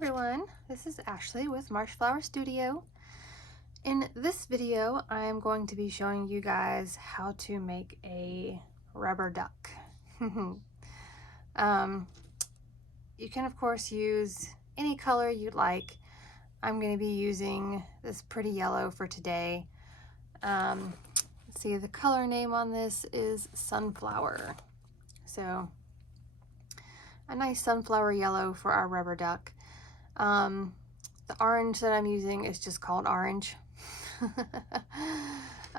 everyone, this is Ashley with Marshflower Studio. In this video, I'm going to be showing you guys how to make a rubber duck. You can of course use any color you'd like. I'm going to be using this pretty yellow for today. Let's see, the color name on this is Sunflower. So a nice sunflower yellow for our rubber duck. The orange that I'm using is just called orange.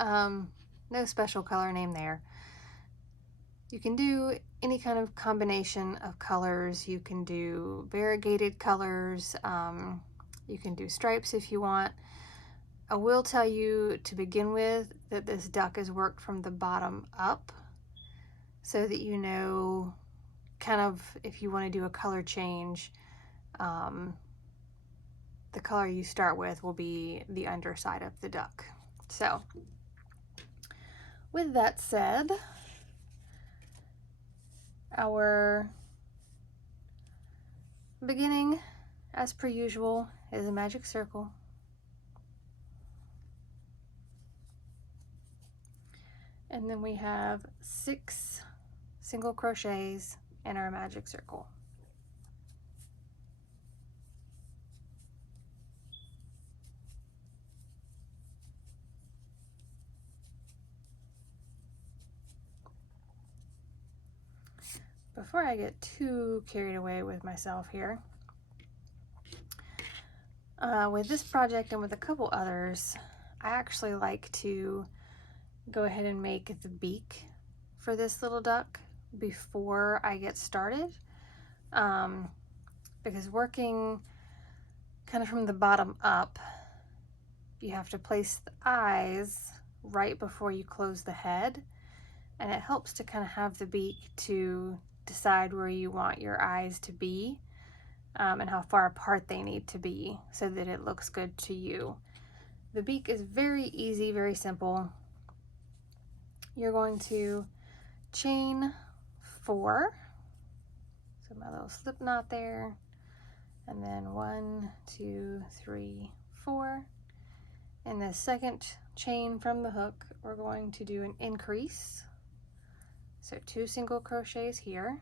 No special color name there. You can do any kind of combination of colors. You can do variegated colors. You can do stripes if you want. I will tell you to begin with that this duck is worked from the bottom up so that you know kind of if you want to do a color change. The color you start with will be the underside of the duck. So, with that said, our beginning, as per usual, is a magic circle. And then we have 6 single crochets in our magic circle. Before I get too carried away with myself here, with this project and with a couple others, I actually like to go ahead and make the beak for this little duck before I get started, because working kind of from the bottom up, you have to place the eyes right before you close the head, and it helps to kind of have the beak to decide where you want your eyes to be, and how far apart they need to be so that it looks good to you. The beak is very easy, very simple. You're going to chain 4, so my little slip knot there, and then 1, 2, 3, 4. In the second chain from the hook, we're going to do an increase. So 2 single crochets here.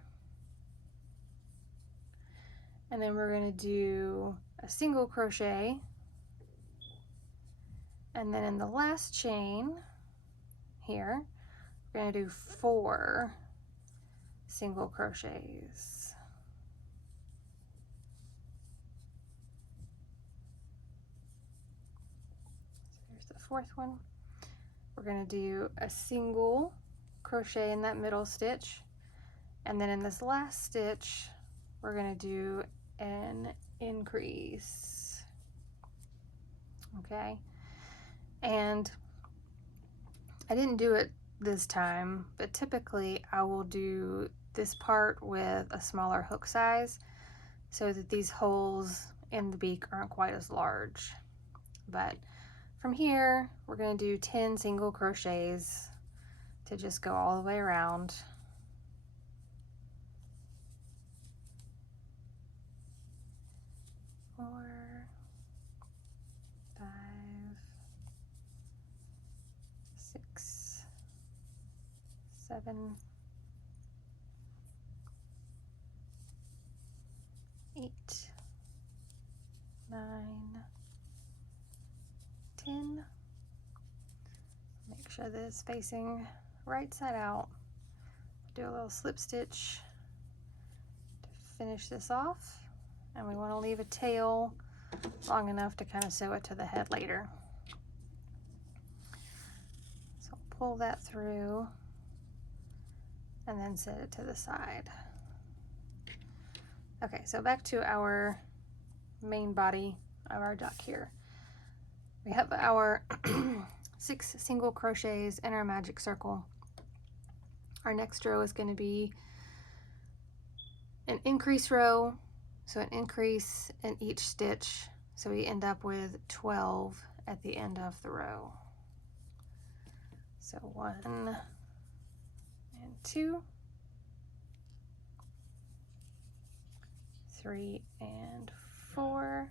And then we're going to do a single crochet. And then in the last chain here, we're going to do 4 single crochets. So here's the 4th one. We're going to do a single crochet in that middle stitch, and then in this last stitch we're going to do an increase. Okay, and I didn't do it this time, but typically I will do this part with a smaller hook size so that these holes in the beak aren't quite as large. But from here we're going to do 10 single crochets to just go all the way around. Four, 5, 6, 7, 8, 9, 10. Make sure that it's facing right side out. Do a little slip stitch to finish this off, and we want to leave a tail long enough to kind of sew it to the head later. So pull that through and then set it to the side. Okay, so back to our main body of our duck here. We have our 6 single crochets in our magic circle. Our next row is going to be an increase row, so an increase in each stitch, so we end up with 12 at the end of the row. So 1 and 2, 3 and 4,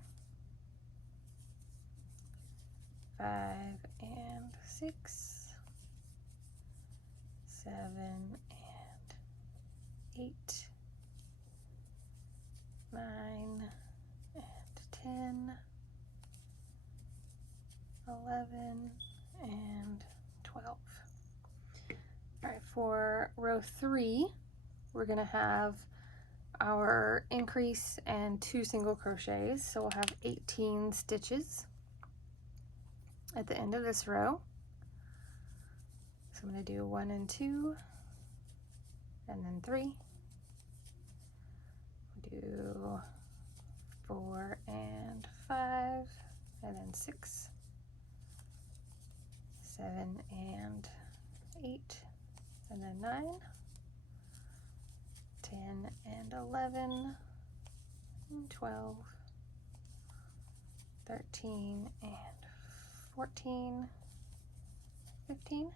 5 and 6, 7 and 8, 9 and 10, 11 and 12. All right, for row 3, we're going to have our increase and 2 single crochets, so we'll have 18 stitches at the end of this row. So I'm going to do 1 and 2, and then 3. Do 4 and 5, and then 6, 7 and 8, and then 9, 10 and 11, and 12, 13 and 14, 15,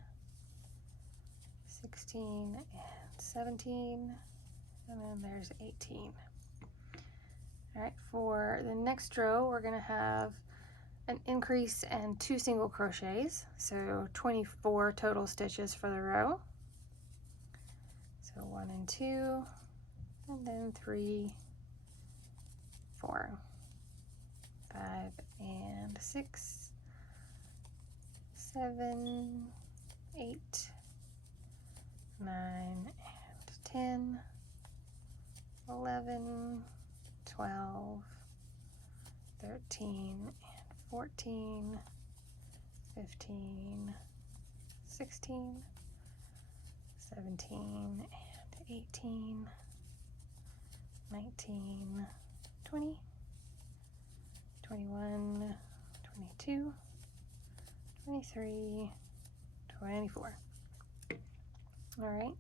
16 and 17, and then there's 18. All right, for the next row, we're going to have an increase and 2 single crochets, so 24 total stitches for the row. So 1 and 2, and then 3, 4, 5 and 6, 7, 8, 9 and 10, 11, 12, 13 and 14, 15, 16, 17 and 18, 19, 20, 21, 22, 23, 24. All right.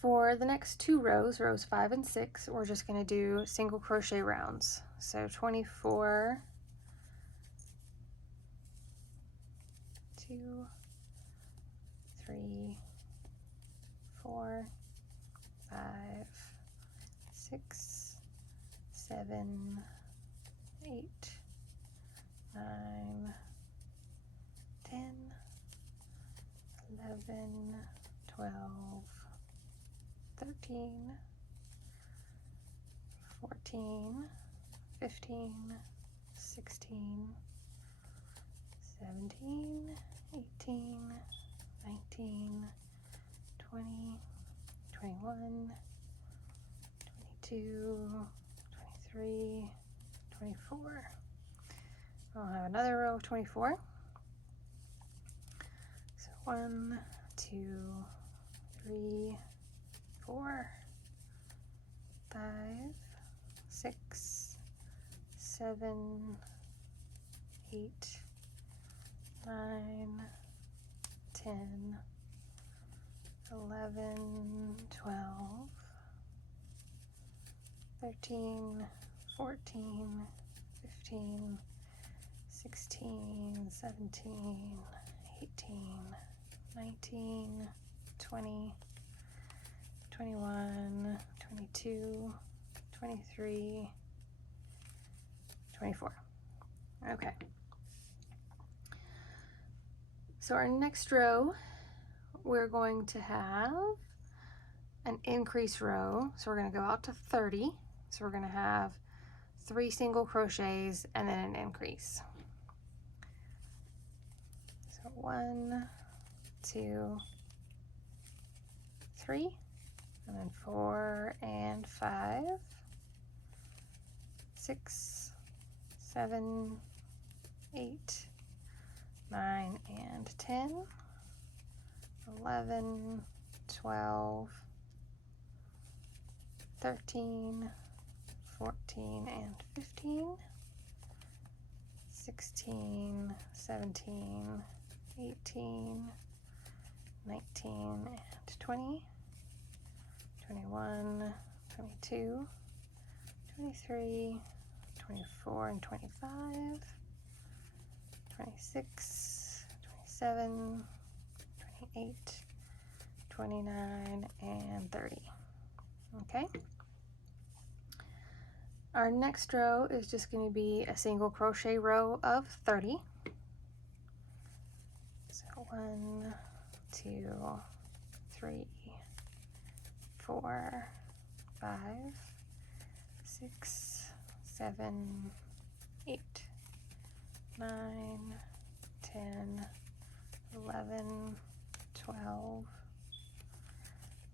For the next 2 rows, rows 5 and 6, we're just going to do single crochet rounds. So 24, 2, 3, 4, 5, 6, 7, 8, 9, 10, 11, 12, 13, 14, 15, 16, 17, 18, 19, 20, 21, 22, 23, 24. I'll have another row of 24. So 1, 2, 3, 4, 5, 6, 7, 8, 9, 10, 11, 12, 13, 14, 15, 16, 17, 18, 19, 20, 21, 22, 23, 24. Okay. So our next row, we're going to have an increase row. So we're going to go out to 30. So we're going to have 3 single crochets and then an increase. So 1, 2, 3, and then 4 and 5, 6, 7, 8, 9 and 10, 11, 12, 13, 14 and 15, 16, 17, 18, 19 and 20, 21, 22, 23, 24 and 25, 26, 27, 28, 29 and 30. Okay. Our next row is just going to be a single crochet row of 30. So 1, 2, 3, 4, 5, 6, 7, 8, 9, 10, 11, 12,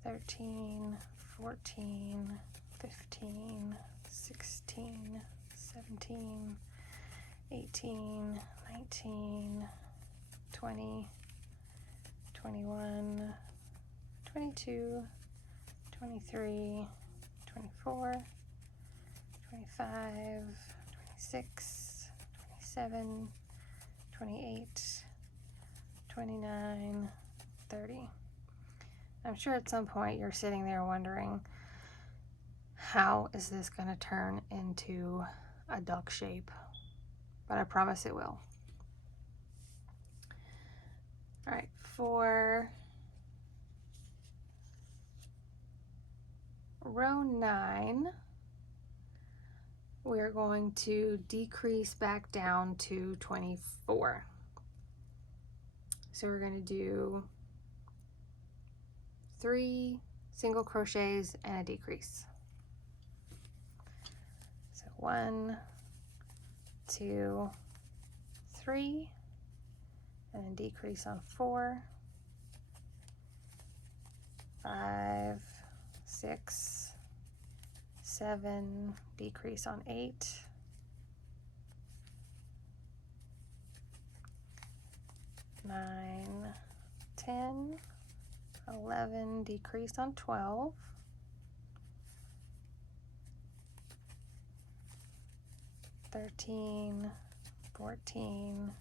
13, 14, 15, 16, 17, 18, 19, 20, 21, 22, 23, 24, 25, 26, 27, 28, 29, 30. I'm sure at some point you're sitting there wondering, how is this going to turn into a duck shape? But I promise it will. All right, for row 9, we're going to decrease back down to 24. So we're going to do 3 single crochets and a decrease. So 1, 2, 3, and then decrease on 4, 5, 6, 7, decrease on 8, 9, 10, 11, decrease on 12, 13, 14,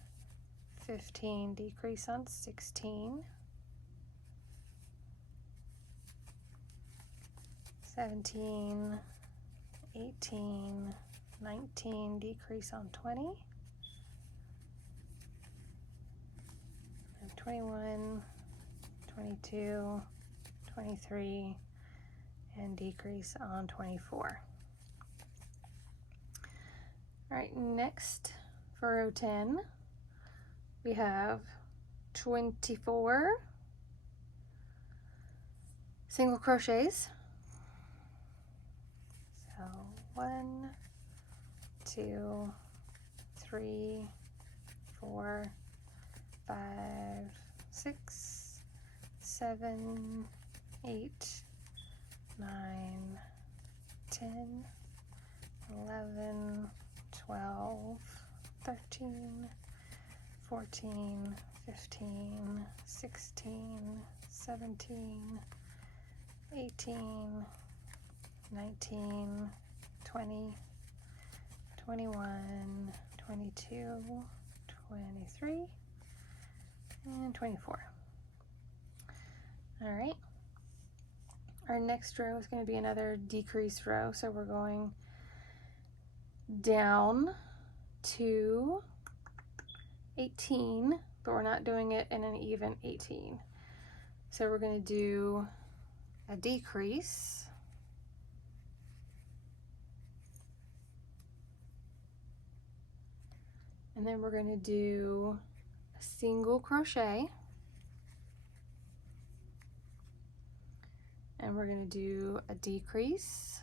15, decrease on 16, 17, 18, 19, decrease on 20, and 21, 22, 23, and decrease on 24. All right, next for row 10, we have 24 single crochets. So 1, 2, 3, 4, 5, 6, 7, 8, 9, 10, 11, 12, 13, 14, 15, 16, 17, 18, 19, 20, 21, 22, 23, and 24. All right. Our next row is going to be another decrease row, so we're going down to 18, but we're not doing it in an even 18. So we're going to do a decrease, and then we're going to do a single crochet, and we're going to do a decrease,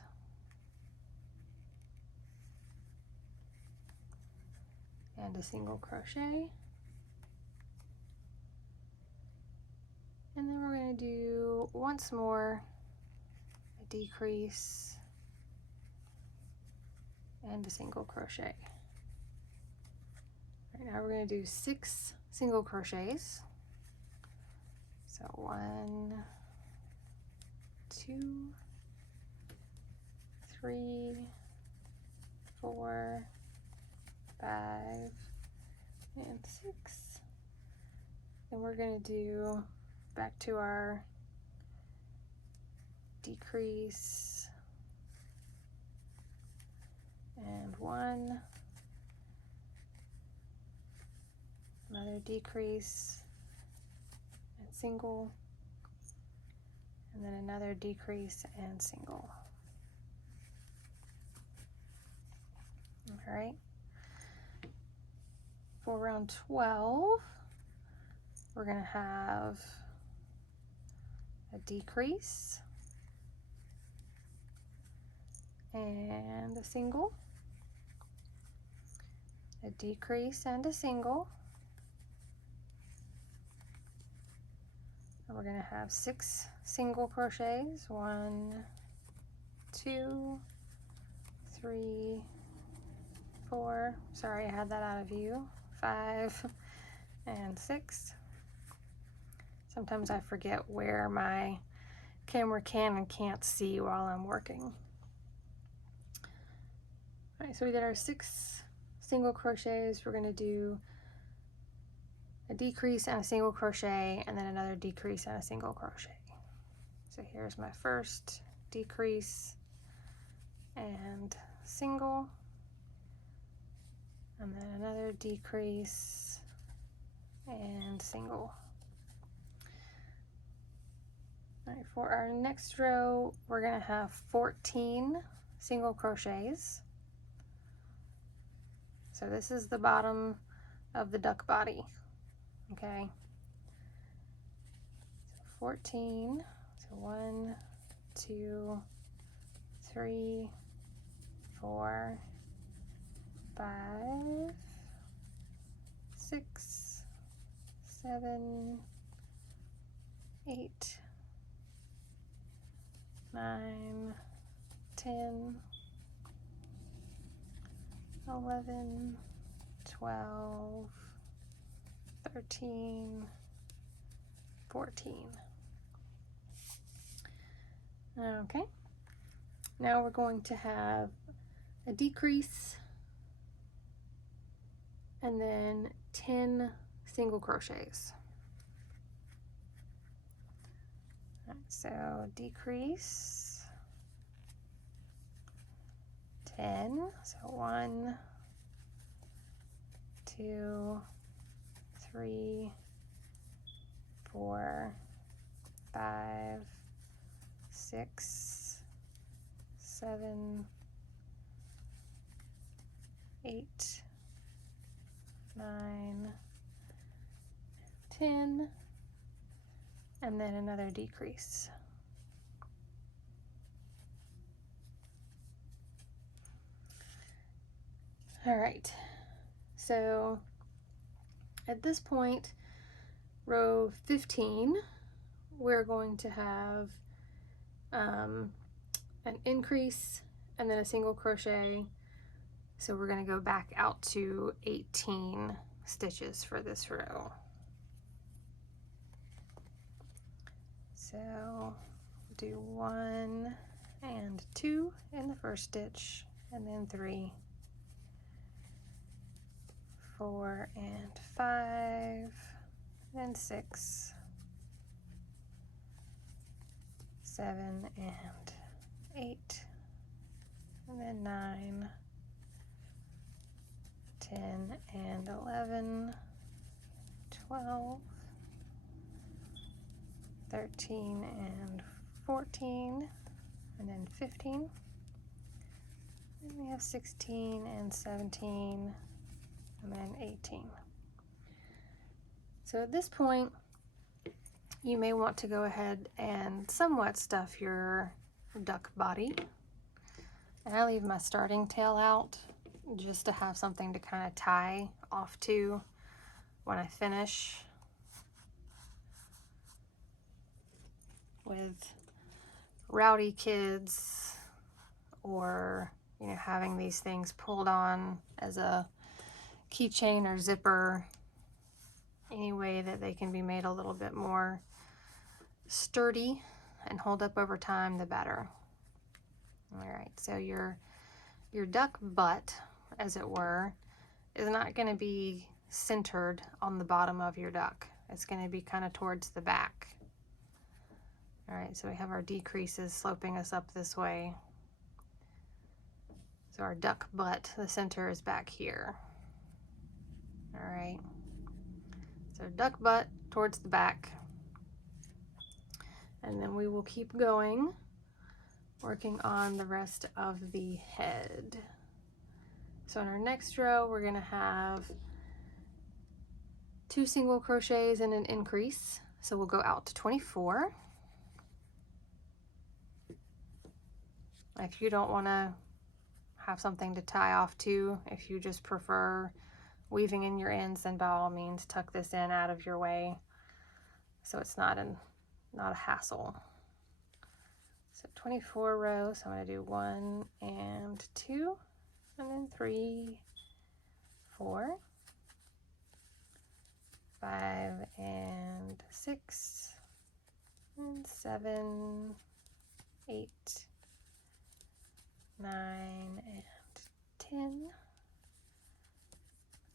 and a single crochet, and then we're going to do once more a decrease and a single crochet. Right now we're going to do 6 single crochets. So 1, 2, 3, 4, 5, and 6. Then we're going to do back to our decrease and 1, another decrease and single, and then another decrease and single. All right. For round 12, we're going to have a decrease and a single, a decrease and a single, and we're going to have 6 single crochets. 1, 2, 3, 4, sorry I had that out of view, 5 and 6. Sometimes I forget where my camera can and can't see while I'm working. All right, so we did our 6 single crochets. We're going to do a decrease and a single crochet, and then another decrease and a single crochet. So here's my first decrease and single, and then another decrease and single. All right, for our next row, we're going to have 14 single crochets. So this is the bottom of the duck body, okay? So 14, so 1, 2, 3, 4, 5, 6, 7, 8, 9, 10, 11, 12, 13, 14. Okay, now we're going to have a decrease and then 10 single crochets. All right, so decrease 10, so 1, 2, 3, 4, 5, 6, 7, 8, 9, 10, and then another decrease. All right, so at this point, row 15, we're going to have an increase and then a single crochet. So we're going to go back out to 18 stitches for this row. So do 1 and 2 in the first stitch, and then 3, 4 and 5, and 6, 7 and 8, and then 9, 10 and 11, 12, 13 and 14, and then 15, and we have 16 and 17, and then 18. So at this point, you may want to go ahead and somewhat stuff your duck body. And I leave my starting tail out just to have something to kind of tie off to when I finish. With rowdy kids, or having these things pulled on as a keychain or zipper, any way that they can be made a little bit more sturdy and hold up over time, the better. All right, so your duck butt, as it were, is not going to be centered on the bottom of your duck. It's going to be kind of towards the back. All right, so we have our decreases sloping us up this way. So our duck butt, the center is back here. All right, so duck butt towards the back. And then we will keep going, working on the rest of the head. So in our next row, we're going to have 2 single crochets and an increase. So we'll go out to 24. If you don't want to have something to tie off to, if you just prefer weaving in your ends, then by all means tuck this in out of your way so it's not a hassle. So 24 rows, so I'm going to do 1 and 2, and then 3, 4, 5 and 6, and 7, 8, 9 and 10,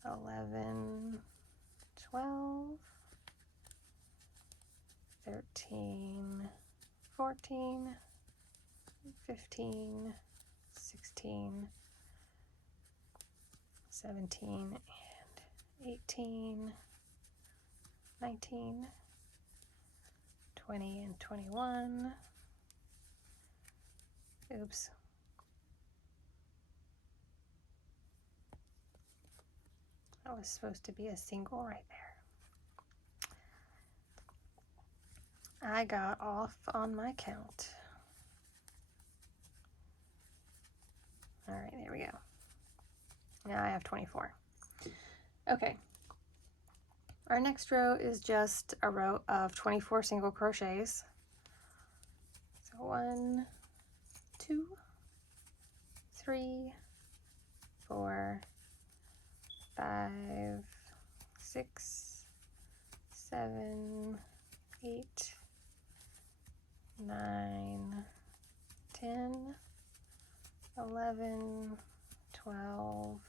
11, 12, 13, 14, 15, 16, 17, and 18, 19, 20, and 21. Oops. That was supposed to be a single right there. I got off on my count. All right, there we go. Now I have 24. Okay. Our next row is just a row of 24 single crochets. So 1, 2, 3, 4, 5, 6, 7, 8, 9, 10, 11, 12,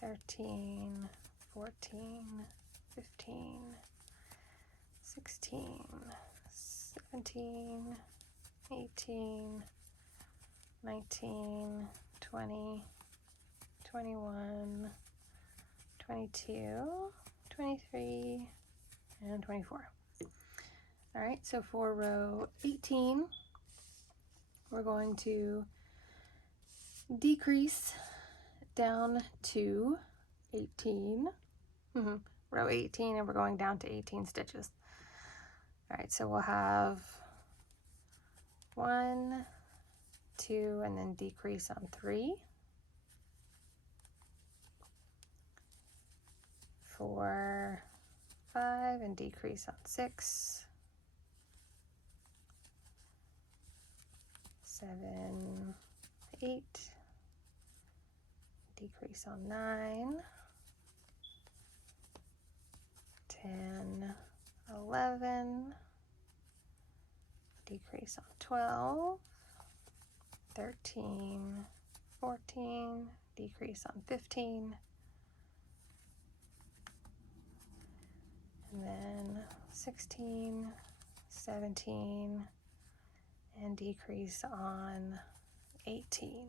13, 14, 15, 16, 17, 18, 19, 20, 21, 22, 23, and 24. All right, so for row 18, we're going to decrease down to 18, row 18, and we're going down to 18 stitches. All right, so we'll have 1, 2, and then decrease on 3, 4, 5, and decrease on 6, 7, 8, decrease on 9, 10, 11, decrease on 12, 13, 14, decrease on 15, and then 16, 17, and decrease on 18.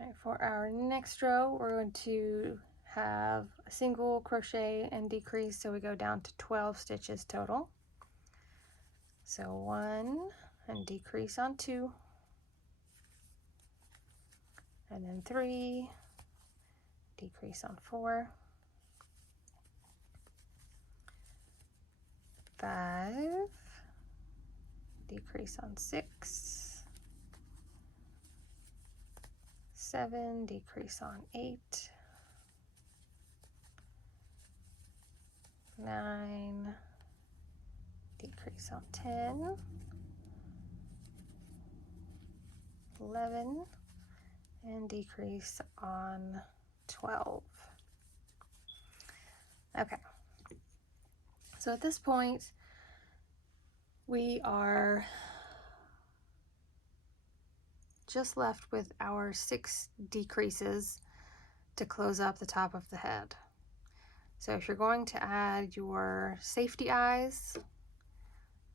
All right, for our next row, we're going to have a single crochet and decrease, so we go down to 12 stitches total. So 1 and decrease on 2, and then 3, decrease on 4, 5, decrease on 6, 7, decrease on 8, 9, decrease on 10, 11, and decrease on 12. Okay, so at this point we are just left with our 6 decreases to close up the top of the head. So if you're going to add your safety eyes,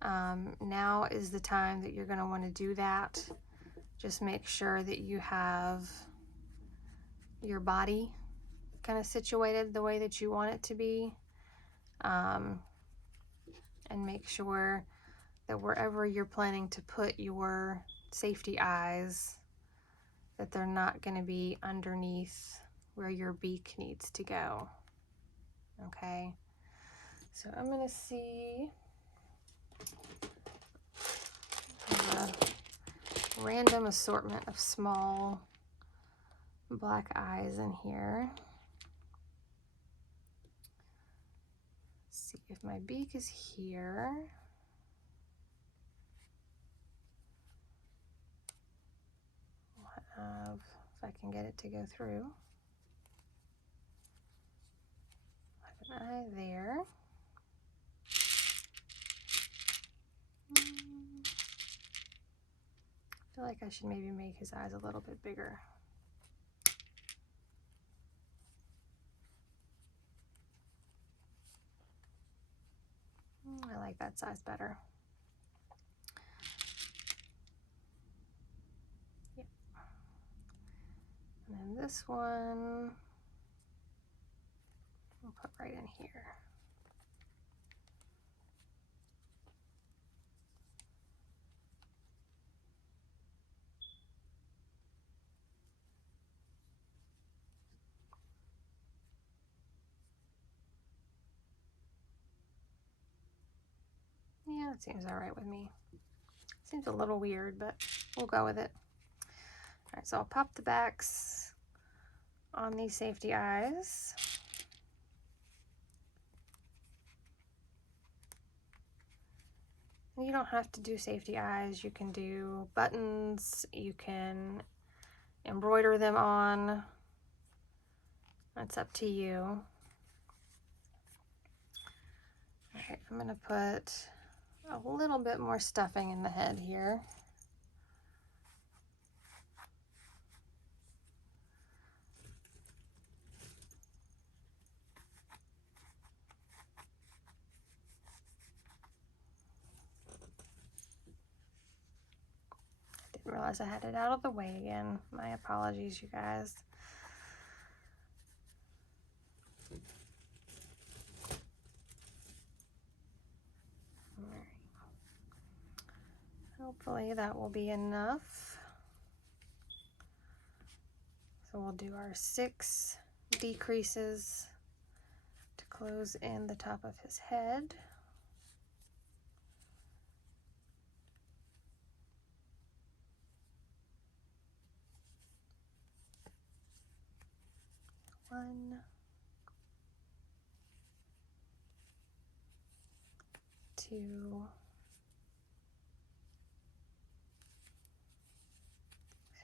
now is the time that you're going to want to do that. Just make sure that you have your body kind of situated the way that you want it to be, and make sure that wherever you're planning to put your safety eyes, that they're not going to be underneath where your beak needs to go. Okay, so I'm going to see a random assortment of small black eyes in here. Let's see if my beak is here. If I can get it to go through. Have an eye there. I feel like I should maybe make his eyes a little bit bigger. I like that size better. Yep. And then this one we'll put right in here. Yeah, that seems all right with me. Seems a little weird, but we'll go with it. All right, so I'll pop the backs on these safety eyes. You don't have to do safety eyes. You can do buttons. You can embroider them on. That's up to you. All right, I'm going to put a little bit more stuffing in the head here. Didn't realize I had it out of the way again. My apologies, you guys. All right. Hopefully that will be enough. So we'll do our 6 decreases to close in the top of his head. One, 2,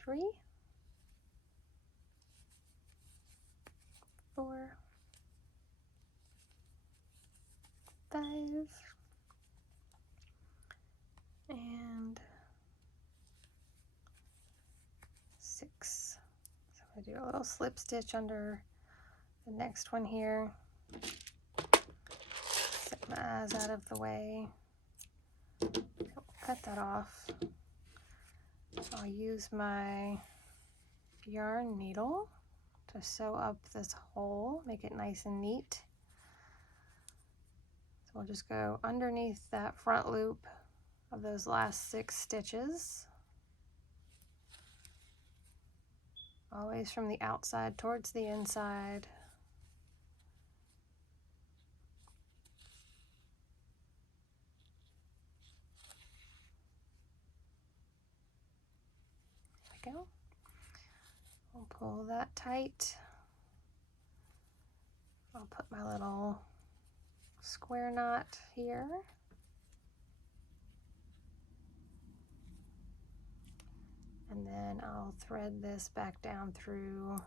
3, 4, 5, and 6. So I do a little slip stitch under the next one here. Set my eyes out of the way. Cut that off. I'll use my yarn needle to sew up this hole, make it nice and neat. So we'll just go underneath that front loop of those last 6 stitches. Always from the outside towards the inside. There we go. We'll pull that tight. I'll put my little square knot here. And then I'll thread this back down through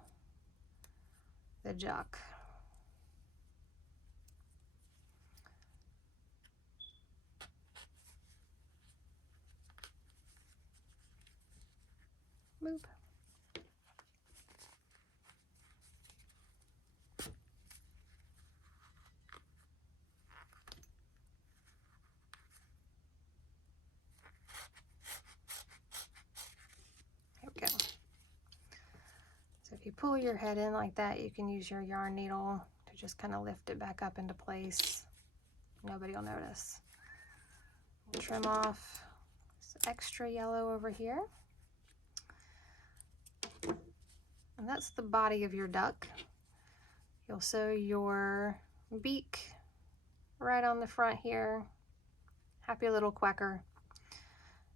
the juck. Boop. There we go. So if you pull your head in like that, you can use your yarn needle to just kind of lift it back up into place. Nobody will notice. We'll trim off this extra yellow over here. that's the body of your duck. You'll sew your beak right on the front here. Happy little quacker.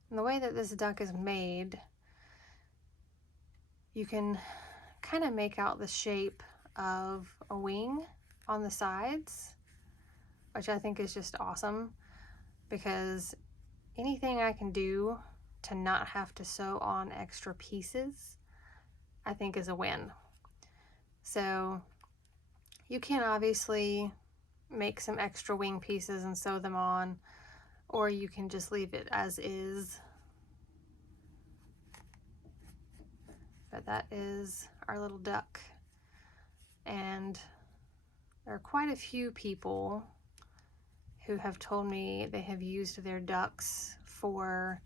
And the way that this duck is made, you can kind of make out the shape of a wing on the sides, which I think is just awesome, because anything I can do to not have to sew on extra pieces, I think is a win. So you can obviously make some extra wing pieces and sew them on, or you can just leave it as is. But that is our little duck. And there are quite a few people who have told me they have used their ducks for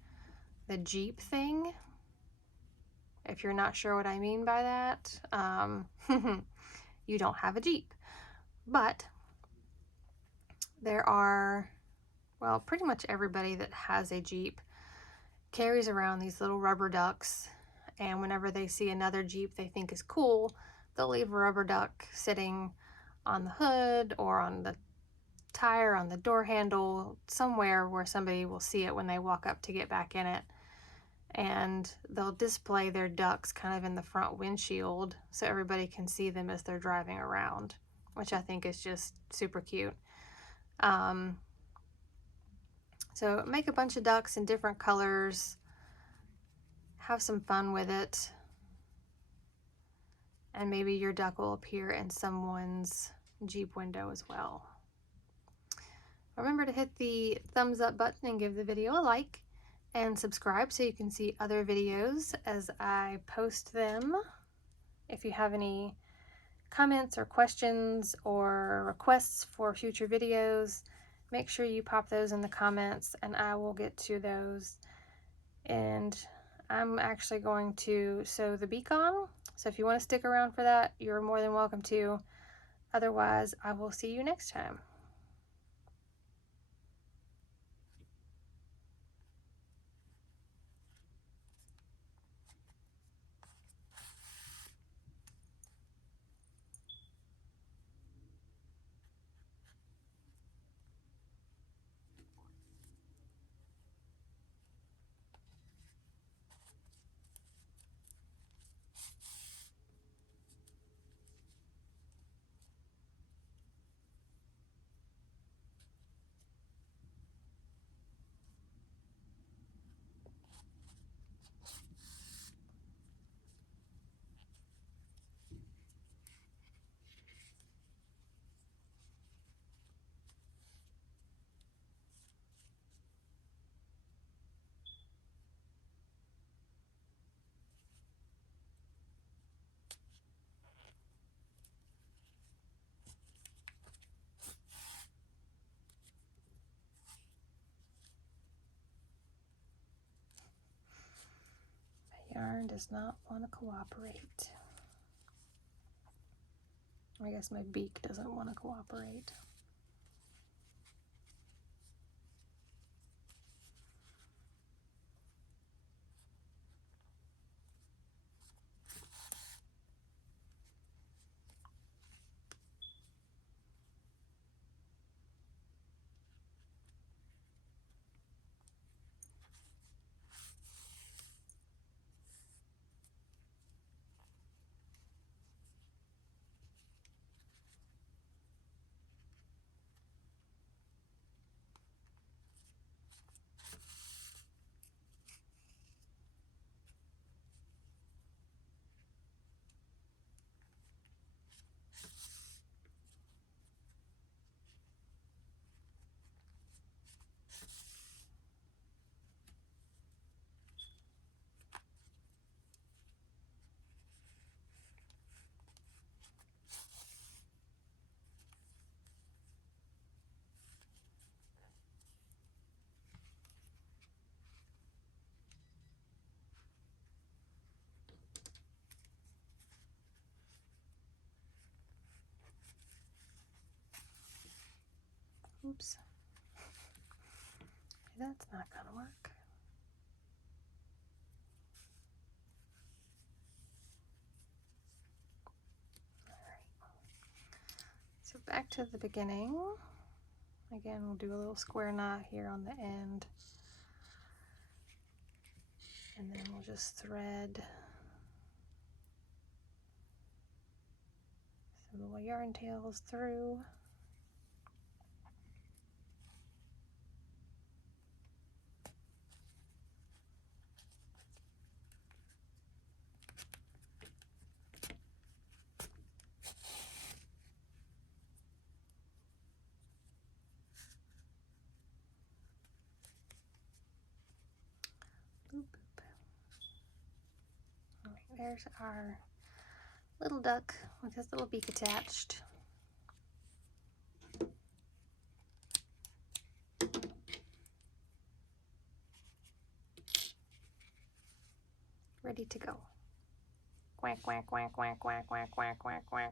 the Jeep thing. If you're not sure what I mean by that, you don't have a Jeep. But there are, well, pretty much everybody that has a Jeep carries around these little rubber ducks, and whenever they see another Jeep they think is cool, they'll leave a rubber duck sitting on the hood or on the tire, on the door handle, somewhere where somebody will see it when they walk up to get back in it. And they'll display their ducks kind of in the front windshield so everybody can see them as they're driving around, which I think is just super cute. So make a bunch of ducks in different colors, have some fun with it, and maybe your duck will appear in someone's Jeep window as well. Remember to hit the thumbs up button and give the video a like, and subscribe so you can see other videos as I post them. If you have any comments or questions or requests for future videos, make sure you pop those in the comments and I will get to those. And I'm actually going to sew the beak on, so if you want to stick around for that, you're more than welcome to. Otherwise, I will see you next time. Yarn does not want to cooperate. I guess my beak doesn't want to cooperate. Oops. That's not gonna work. back to the beginning. Again, we'll do a little square knot here on the end. And then we'll just thread some little yarn tails through. Boop, boop. All right, there's our little duck with his little beak attached. Ready to go. Quack, quack, quack, quack, quack, quack, quack, quack, quack.